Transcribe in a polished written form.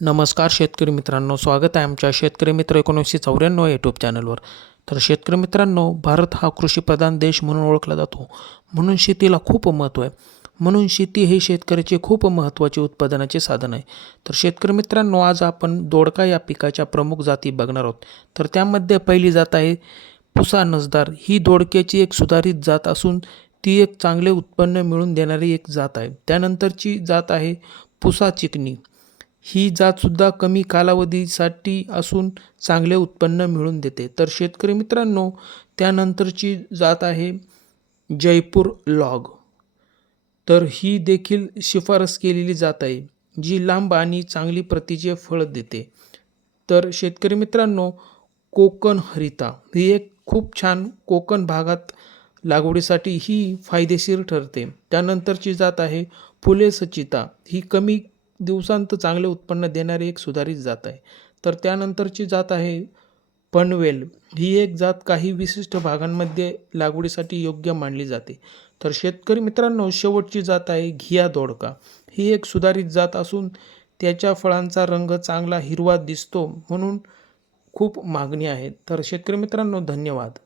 नमस्कार शेतकरी मित्रांनो, स्वागत आहे आमच्या शेतकरी मित्र 1994 यूट्यूब चॅनलवर. तर शेतकरी मित्रांनो, भारत हा कृषीप्रधान देश म्हणून ओळखला जातो. म्हणून शेतीला खूप महत्त्व आहे. म्हणून शेती हे शेतकऱ्याचे खूप महत्त्वाचे उत्पादनाचे साधन आहे. तर शेतकरी मित्रांनो, आज आपण दोडका या पिकाच्या प्रमुख जाती बघणार आहोत. तर त्यामध्ये पहिली जात आहे पुसा नसदार. ही दोडक्याची एक सुधारित जात असून ती एक चांगले उत्पन्न मिळवून देणारी एक जात आहे. त्यानंतरची जात आहे पुसा चिकनी. ही जातसुद्धा कमी कालावधीसाठी असून चांगले उत्पन्न मिळवून देते. तर शेतकरी मित्रांनो, त्यानंतरची जात आहे जयपूर लॉग. तर ही देखील शिफारस केलेली जात आहे, जी लांब आणि चांगली प्रतीचे फळ देते. तर शेतकरी मित्रांनो, कोकण हरिता ही एक खूप छान कोकण भागात लागवडीसाठी ही फायदेशीर ठरते. त्यानंतरची जात आहे फुले सचिता. ही कमी दिवसांत चांगले उत्पन्न देणारी एक सुधारित जात आहे. तर त्यानंतरची जात आहे पनवेल. ही एक जात काही विशिष्ट भागांमध्ये लागवडीसाठी योग्य मानली जाते. तर शेतकरी मित्रांनो, शेवटची जात आहे घिया दोडका. ही एक सुधारित जात असून त्याच्या फळांचा रंग चांगला हिरवा दिसतो, म्हणून खूप मागणी आहे. तर शेतकरी मित्रांनो, धन्यवाद.